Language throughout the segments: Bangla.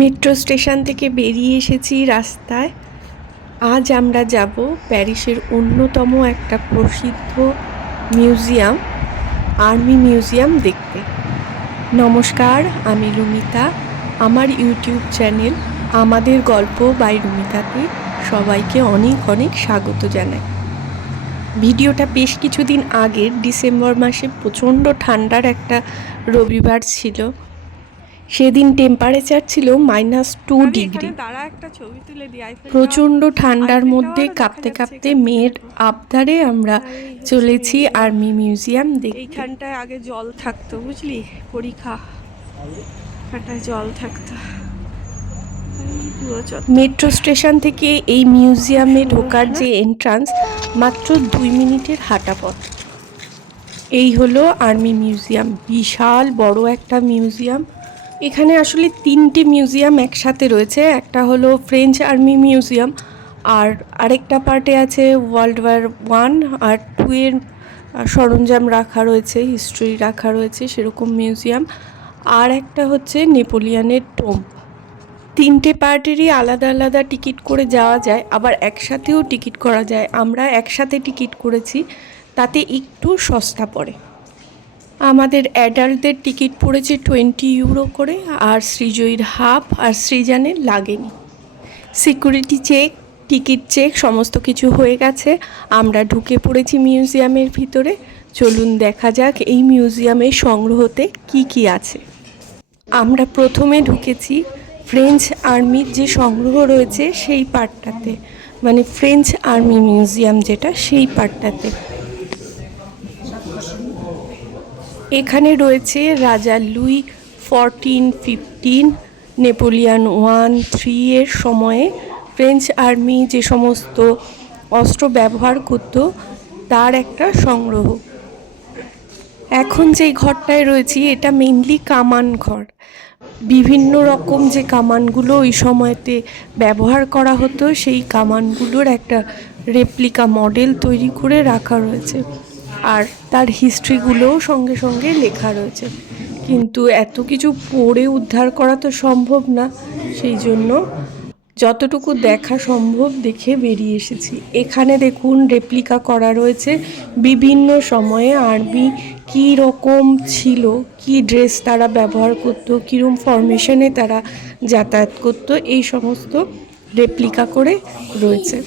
মেট্রো স্টেশন থেকে বেরিয়ে এসেছি রাস্তায়। আজ আমরা যাব প্যারিসের অন্যতম একটা প্রসিদ্ধ মিউজিয়াম, আর্মি মিউজিয়াম দেখতে। নমস্কার, আমি রুমিতা। আমার ইউটিউব চ্যানেল আমাদের গল্প বাই রুমিতাতে সবাইকে অনেক অনেক স্বাগত জানাই। ভিডিওটা বেশ কিছুদিন আগের, ডিসেম্বর মাসে প্রচণ্ড ঠান্ডার একটা রবিবার ছিল। সেদিন টেম্পারেচার ছিল -2 ডিগ্রি। প্রচণ্ড ঠান্ডার মধ্যে কাঁপতে কাঁপতে মেয়ের আবদারে আমরা চলেছি আর্মি মিউজিয়াম দেখতে। এইখানটায় আগে জল থাকতো, বুঝলি, পরীক্ষা জল থাকতো। মেট্রো স্টেশন থেকে এই মিউজিয়ামে ঢোকার যে এন্ট্রান্স, মাত্র 2 মিনিটের হাঁটা পথ। এই হলো আর্মি মিউজিয়াম, বিশাল বড় একটা মিউজিয়াম। এখানে আসলে 3টে মিউজিয়াম একসাথে রয়েছে। একটা হলো ফ্রেঞ্চ আর্মি মিউজিয়াম, আর আরেকটা পার্টে আছে ওয়ার্ল্ড ওয়ার 1 আর 2 এর সরঞ্জাম রাখা রয়েছে, হিস্ট্রি রাখা রয়েছে, সেরকম মিউজিয়াম। আর একটা হচ্ছে নেপোলিয়ানের টোম্ব। 3টে পার্টেরই আলাদা আলাদা টিকিট করে যাওয়া যায়, আবার একসাথেও টিকিট করা যায়। আমরা একসাথে টিকিট করেছি, তাতে একটু সস্তা পড়ে। আমাদের অ্যাডাল্টদের টিকিট পড়েছে 20 ইউরো করে, আর সৃজয়ীর হাফ, আর সৃজানের লাগেনি। সিকিউরিটি চেক, টিকিট চেক সমস্ত কিছু হয়ে গেছে। আমরা ঢুকে পড়েছি মিউজিয়ামের ভিতরে। চলুন দেখা যাক এই মিউজিয়ামের সংগ্রহতে কি কি আছে। আমরা প্রথমে ঢুকেছি ফ্রেঞ্চ আর্মির যে সংগ্রহ রয়েছে সেই পার্টটাতে, মানে ফ্রেঞ্চ আর্মি মিউজিয়াম যেটা, সেই পার্টটাতে। এখানে রয়েছে রাজা লুই 14, 15, নেপোলিয়ান 1, 3 এর সময়ে ফ্রেঞ্চ আর্মি যে সমস্ত অস্ত্র ব্যবহার করত তার একটা সংগ্রহ। এখন যেই ঘরটায় রয়েছি এটা মেইনলি কামান ঘর। বিভিন্ন রকম যে কামানগুলো ওই সময়তে ব্যবহার করা হতো সেই কামানগুলোর একটা রেপ্লিকা মডেল তৈরি করে রাখা রয়েছে, আর তার হিস্ট্রিগুলোও সঙ্গে সঙ্গে লেখা রয়েছে। কিন্তু এত কিছু পড়ে উদ্ধার করা তো সম্ভব না, সেই জন্য যতটুকু দেখা সম্ভব দেখে বেরিয়ে এসেছি। এখানে দেখুন রেপ্লিকা করা রয়েছে বিভিন্ন সময়ে আর্মি কী রকম ছিল, কি ড্রেস তারা ব্যবহার করতো, কীরকম ফরমেশনে তারা যাতায়াত করতো, এই সমস্ত রেপ্লিকা করে রয়েছে।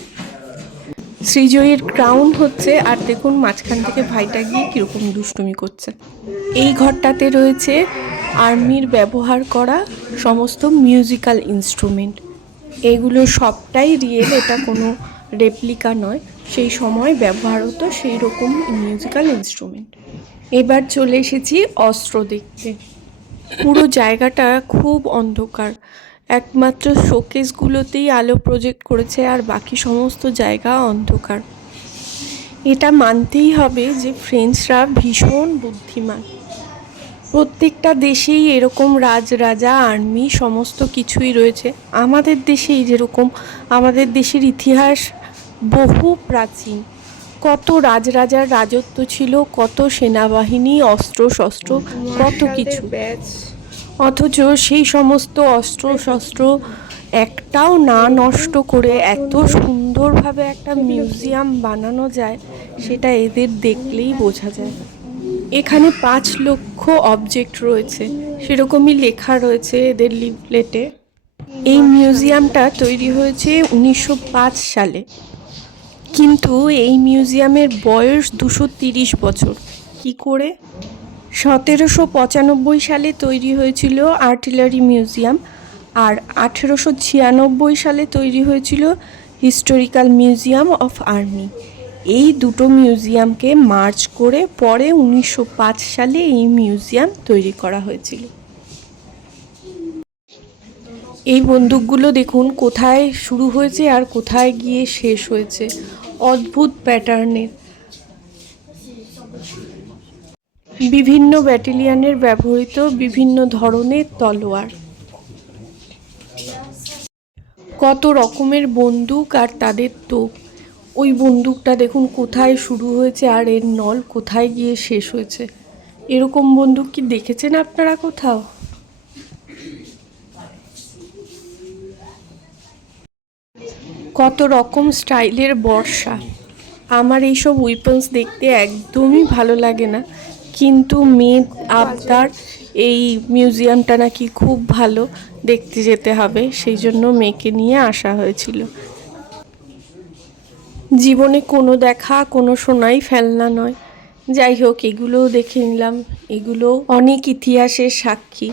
সৃজয়ীর ক্রাউন হচ্ছে, আর দেখুন মাঝখান থেকে ভাইটা গিয়ে কীরকম দুষ্টুমি করছে। এই ঘরটাতে রয়েছে আর্মির ব্যবহার করা সমস্ত মিউজিক্যাল ইনস্ট্রুমেন্ট। এগুলো সবটাই রিয়েল, এটা কোনো রেপ্লিকা নয়। সেই সময় ব্যবহার হতো সেই রকম মিউজিক্যাল ইনস্ট্রুমেন্ট। এবার চলে এসেছি অস্ত্র দেখতে। পুরো জায়গাটা খুব অন্ধকার, একমাত্র শোকেসগুলোতেই আলো প্রজেক্ট করেছে, আর বাকি সমস্ত জায়গা অন্ধকার। এটা মানতেই হবে যে ফ্রেঞ্চরা ভীষণ বুদ্ধিমান। প্রত্যেকটা দেশেই এরকম রাজরাজা, আর্মি সমস্ত কিছুই রয়েছে। আমাদের দেশেই যেরকম, আমাদের দেশের ইতিহাস বহু প্রাচীন। কত রাজরাজার রাজত্ব ছিল, কত সেনাবাহিনী, অস্ত্র শস্ত্র, কত কিছু। অথচ সেই সমস্ত অস্ত্র শস্ত্র একটাও না নষ্ট করে এত সুন্দরভাবে একটা মিউজিয়াম বানানো যায়, সেটা এদের দেখলেই বোঝা যায়। এখানে 5 লক্ষ অবজেক্ট রয়েছে, সেরকমই লেখা রয়েছে এদের লিফলেটে। এই মিউজিয়ামটা তৈরি হয়েছে 1905 সালে, কিন্তু এই মিউজিয়ামের বয়স 230 বছর। কি করে? 1795 সালে তৈরি হয়েছিল আর্টিলারি মিউজিয়াম, আর 1896 সালে তৈরি হয়েছিল হিস্টোরিক্যাল মিউজিয়াম অফ আর্মি। এই দুটো মিউজিয়ামকে মার্জ করে পরে 1905 সালে এই মিউজিয়াম তৈরি করা হয়েছিল। এই বন্দুকগুলো দেখুন কোথায় শুরু হয়েছে আর কোথায় গিয়ে শেষ হয়েছে, অদ্ভুত প্যাটার্নের। বিভিন্ন ব্যাটালিয়নের ব্যবহৃত বিভিন্ন ধরনের তলোয়ার, কত রকমের বন্দুক আর তাদের তোপ। ওই বন্দুকটা দেখুন কোথায় শুরু হয়েছে আর এর নল কোথায় গিয়ে শেষ হয়েছে। এরকম বন্দুক কি দেখেছেন আপনারা কোথাও? কত রকম স্টাইলের বর্ষা। আমার এইসব উইপন্স দেখতে একদমই ভালো লাগে না, কিন্তু মেয়ে আবদার এই মিউজিয়ামটা নাকি খুব ভালো, দেখতে যেতে হবে, সেই জন্য মেয়েকে নিয়ে আসা হয়েছিল। জীবনে কোনো দেখা কোনো শোনাই ফেলনা নয়, যাই হোক এগুলোও দেখে নিলাম, এগুলো অনেক ইতিহাসের সাক্ষী।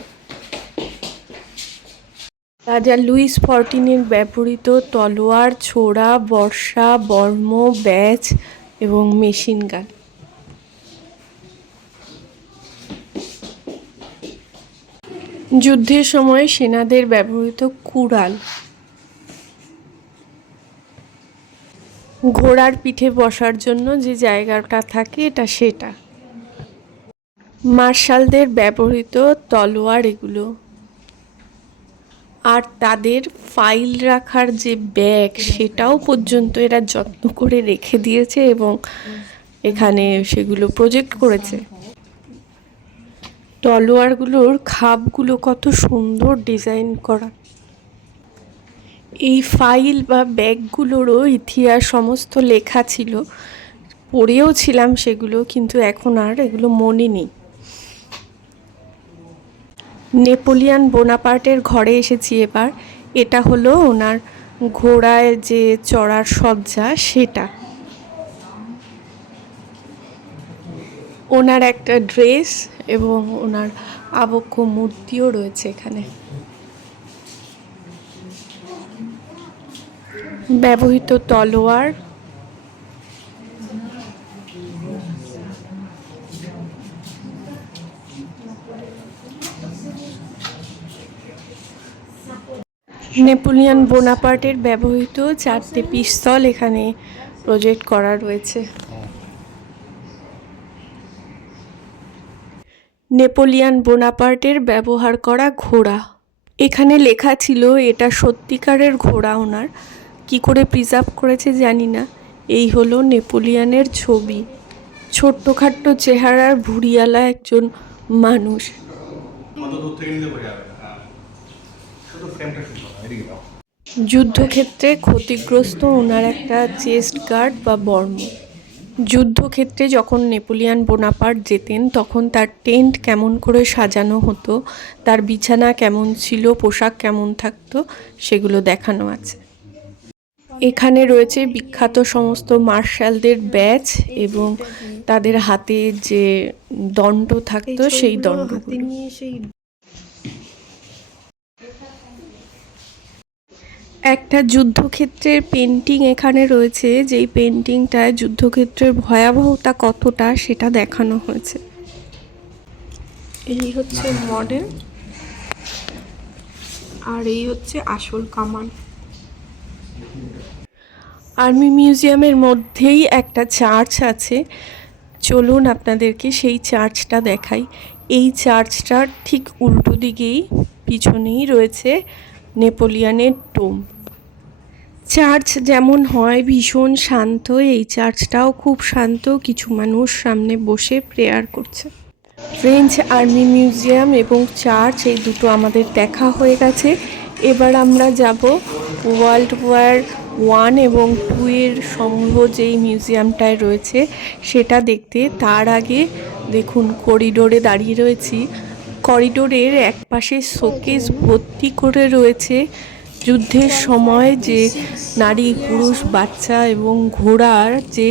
রাজা লুইস XIV ব্যবহৃত তলোয়ার, ছোরা, বর্শা, বর্ম, ব্যাজ এবং মেশিন গান। যুদ্ধের সময় সেনাদের ব্যবহৃত কুড়াল। ঘোড়ার পিঠে বসার জন্য যে জায়গাটা থাকে এটা সেটা। মার্শালদের ব্যবহৃত তলোয়ার এগুলো। আর তাদের ফাইল রাখার যে ব্যাগ সেটাও পর্যন্ত এরা যত্ন করে রেখে দিয়েছে এবং এখানে সেগুলো প্রজেক্ট করেছে। তলোয়ারগুলোর খাপগুলো কত সুন্দর ডিজাইন করা। এই ফাইল বা ব্যাগগুলোরও ইতিহাস সমস্ত লেখা ছিল, পড়েও ছিলাম সেগুলো, কিন্তু এখন আর এগুলো মনে নেই। নেপোলিয়ান বোনাপার্টের ঘরে এসেছি এবার। এটা হলো ওনার ঘোড়ায় যে চড়ার সজ্জা সেটা। ওনার একটা ড্রেস এবং ওনার আবক্ষ মূর্তিও রয়েছে এখানে। ব্যবহৃত তলোয়ার, নেপোলিয়ান বোনাপার্টের ব্যবহৃত 4টে পিস্তল এখানে প্রজেক্ট করা রয়েছে। নেপোলিয়ান বোনাপার্টের ব্যবহার করা ঘোড়া। এখানে লেখা ছিল এটা সত্যিকারের ঘোড়া ওনার, কি করে প্রিজার্ভ করেছে জানি না। এই হলো নেপোলিয়ানের ছবি, ছোট্টখাট্ট চেহারার ভুঁড়িয়ালা একজন মানুষ। যুদ্ধক্ষেত্রে ক্ষতিগ্রস্ত ওনার একটা চেস্ট গার্ড বা বর্ম। যুদ্ধক্ষেত্রে যখন নেপোলিয়ান বোনাপার্ট যেতেন তখন তার টেন্ট কেমন করে সাজানো হতো, তার বিছানা কেমন ছিল, পোশাক কেমন থাকতো, সেগুলো দেখানো আছে। এখানে রয়েছে বিখ্যাত সমস্ত মার্শালদের ব্যাজ এবং তাদের হাতে যে দণ্ড থাকতো সেই দণ্ডগুলো। একটা যুদ্ধক্ষেত্রের পেন্টিং এখানে রয়েছে, যেই পেন্টিংটায় যুদ্ধক্ষেত্রের ভয়াবহতা কতটা সেটা দেখানো হয়েছে। এই হচ্ছে মডেল, আর এই হচ্ছে আসল কামান। আর্মি মিউজিয়ামের মধ্যেই একটা চার্চ আছে, চলুন আপনাদেরকে সেই চার্চটা দেখাই। এই চার্চটার ঠিক উল্টো দিকেই পিছনেই রয়েছে নেপোলিয়ানের টোম্ব। চার্চ যেমন হয় ভীষণ শান্ত, এই চার্চটাও খুব শান্ত, কিছু মানুষ সামনে বসে প্রেয়ার করছে। ফ্রেঞ্চ আর্মি মিউজিয়াম এবং চার্চ এই দুটো আমাদের দেখা হয়ে গেছে। এবার আমরা যাব ওয়ার্ল্ড ওয়ার 1 এবং 2 এর সংগ্রহ যেই মিউজিয়ামটায় রয়েছে সেটা দেখতে। তার আগে দেখুন করিডোরে দাঁড়িয়ে রয়েছি, করিডোরের এক পাশে শোকেস ভর্তি করে রয়েছে যুদ্ধের সময় যে নারী, পুরুষ, বাচ্চা এবং ঘোড়ার যে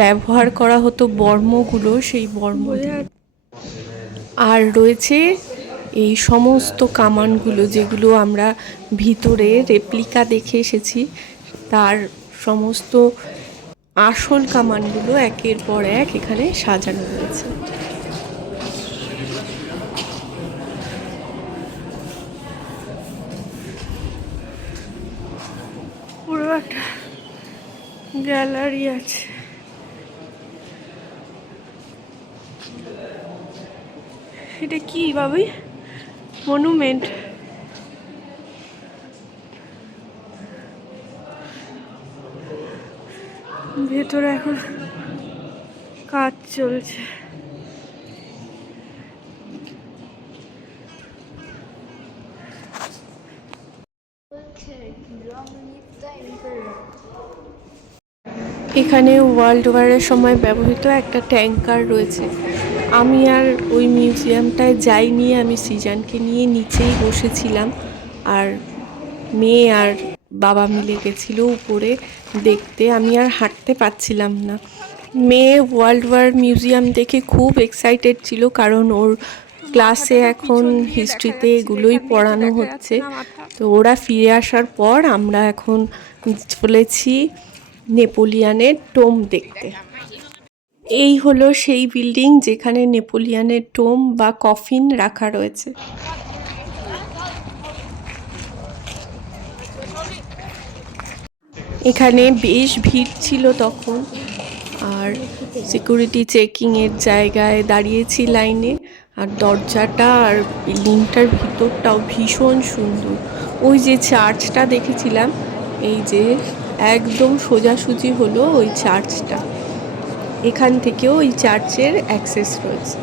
ব্যবহার করা হতো বর্মগুলো, সেই বর্ম। আর রয়েছে এই সমস্ত কামানগুলো যেগুলো আমরা ভিতরে রেপ্লিকা দেখে এসেছি, তার সমস্ত আসল কামানগুলো একের পর এক এখানে সাজানো রয়েছে। পুরো একটা গ্যালারি আছে। এটা কি ভাবি? মনুমেন্ট। ভেতরে এখন কাজ চলছে। এখানে ওয়ার্ল্ড ওয়ারের সময় ব্যবহৃত একটা ট্যাঙ্কার রয়েছে। আমি আর ওই মিউজিয়ামটায় যাইনি, আমি সৃজানকে নিয়ে নিচেই বসেছিলাম, আর মেয়ে আর বাবা মিলে গেছিল উপরে দেখতে। আমি আর হাঁটতে পারছিলাম না। মেয়ে ওয়ার্ল্ড ওয়ার মিউজিয়াম দেখে খুব এক্সাইটেড ছিল, কারণ ওর ক্লাসে এখন হিস্ট্রিতে এগুলোই পড়ানো হচ্ছে। তো ওরা ফিরে আসার পর আমরা এখন চলেছি নেপোলিয়ানের টোম দেখতে। এই হলো সেই বিল্ডিং যেখানে নেপোলিয়ানের টোম বা কফিন রাখা রয়েছে। এখানে বেশ ভিড় ছিল তখন, আর সিকিউরিটি চেকিংয়ের জায়গায় দাঁড়িয়েছি লাইনে। আর দরজাটা আর বিল্ডিংটার ভিতরটাও ভীষণ সুন্দর। ওই যে চার্চটা দেখেছিলাম, এই যে একদম সোজাসুজি হলো ওই চার্চটা। এখান থেকেও ওই চার্চের অ্যাক্সেস রয়েছে।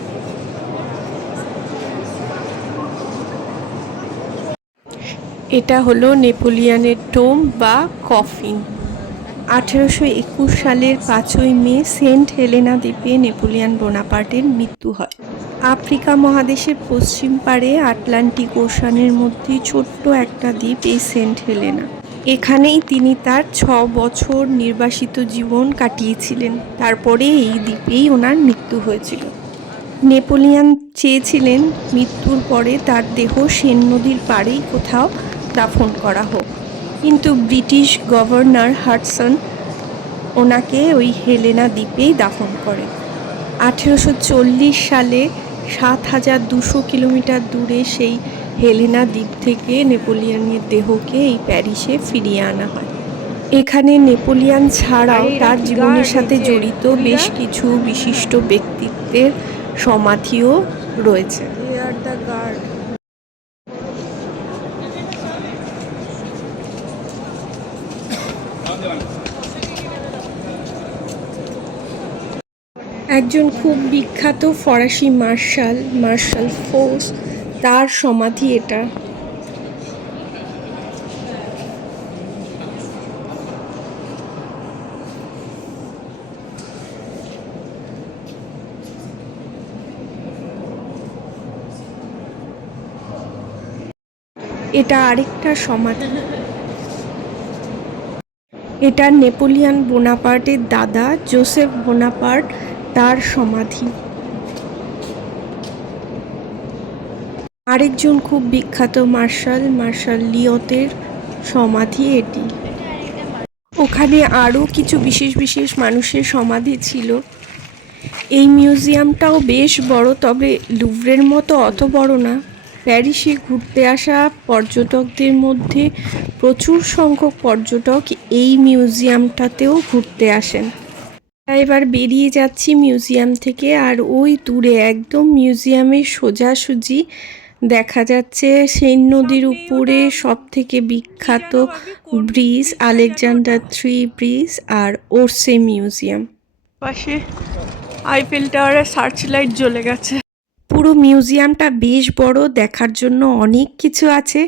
এটা হলো নেপোলিয়ানের টোম বা কফিন। 1821 সালের 5ই মে সেন্ট হেলেনা দ্বীপে নেপোলিয়ান বোনাপার্টের মৃত্যু হয়। আফ্রিকা মহাদেশের পশ্চিম পাড়ে আটলান্টিক ওশানের মধ্যে ছোট্ট একটা দ্বীপ এই সেন্ট হেলেনা। এখানেই তিনি তার 6 বছর নির্বাসিত জীবন কাটিয়েছিলেন। তারপরে এই দ্বীপেই ওনার মৃত্যু হয়েছিল। নেপোলিয়ান চেয়েছিলেন মৃত্যুর পরে তার দেহ সেন নদীর পাড়েই কোথাও দাফন করা হোক, কিন্তু ব্রিটিশ গভর্নর হাডসন ওনাকে ওই হেলেনা দ্বীপেই দাফন করে। 1840 সালে 7200 কিলোমিটার দূরে সেই হেলেনা দ্বীপ থেকে নেপোলিয়ানের দেহকে এই প্যারিসে ফিরিয়ে আনা হয়। এখানে নেপোলিয়ান ছাড়াও তার জীবনের সাথে জড়িত বেশ কিছু বিশিষ্ট ব্যক্তিত্বের সমাধিও রয়েছে। একজন খুব বিখ্যাত ফরাসি মার্শাল ফোর্স, তার সমাধি এটা। এটা আরেকটা সমাধি। এটা নেপোলিয়ান বোনাপার্টের দাদা জোসেফ বোনাপার্ট, তার সমাধি। আরেকজন খুব বিখ্যাত মার্শাল লিওতের সমাধি এটি। ওখানে আরও কিছু বিশেষ মানুষের সমাধি ছিল। এই মিউজিয়ামটাও বেশ বড়, তবে লুভরের মতো অত বড় না। প্যারিসে ঘুরতে আসা পর্যটকদের মধ্যে প্রচুর সংখ্যক পর্যটক এই মিউজিয়ামটাতেও ঘুরতে আসেন। এবার বেরিয়ে যাচ্ছি মিউজিয়াম থেকে, আর ওই দূরে একদম মিউজিয়ামের সোজাসুজি দেখা যাচ্ছে সেন নদীর উপরে সবথেকে বিখ্যাত ব্রিজ আলেকজান্ডার 3 ব্রিজ আর ওরসে মিউজিয়াম। পাশে আইফেল টাওয়ারের সার্চ লাইট জ্বলে গেছে। পুরো মিউজিয়ামটা বেশ বড়, দেখার জন্য অনেক কিছু আছে।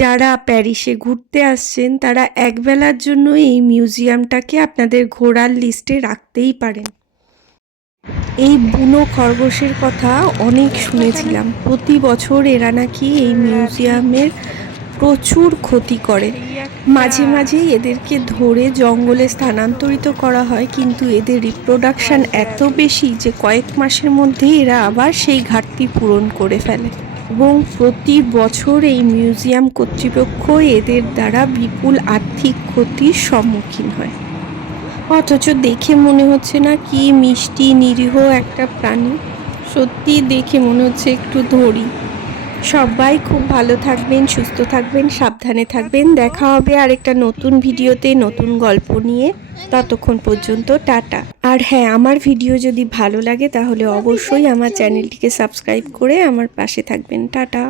যারা প্যারিসে ঘুরতে আসছেন তারা একবেলার জন্য এই মিউজিয়ামটাকে আপনাদের ঘোরার লিস্টে রাখতেই পারেন। এই বুনো খরগোশের কথা অনেক শুনেছিলাম। প্রতি বছর এরা নাকি এই মিউজিয়ামের প্রচুর ক্ষতি করে। মাঝে মাঝে এদেরকে ধরে জঙ্গলে স্থানান্তরিত করা হয়, কিন্তু এদের রিপ্রোডাকশন এত বেশি যে কয়েক মাসের মধ্যেই এরা আবার সেই ঘাটতি পূরণ করে ফেলে, এবং প্রতি বছর এই মিউজিয়াম কর্তৃপক্ষ এদের দ্বারা বিপুল আর্থিক ক্ষতির সম্মুখীন হয়। অথচ দেখে মনে হচ্ছে না কি মিষ্টি নিরীহ একটা প্রাণী। সত্যি দেখে মনে হচ্ছে একটু ধরি। সবাই খুব ভালো থাকবেন, সুস্থ থাকবেন, সাবধানে থাকবেন। দেখা হবে আরেকটা নতুন ভিডিওতে নতুন গল্প নিয়ে। ততক্ষণ পর্যন্ত টাটা। আর হ্যাঁ, আমার ভিডিও যদি ভালো লাগে তাহলে অবশ্যই আমার চ্যানেলটিকে সাবস্ক্রাইব করে আমার পাশে থাকবেন। টাটা।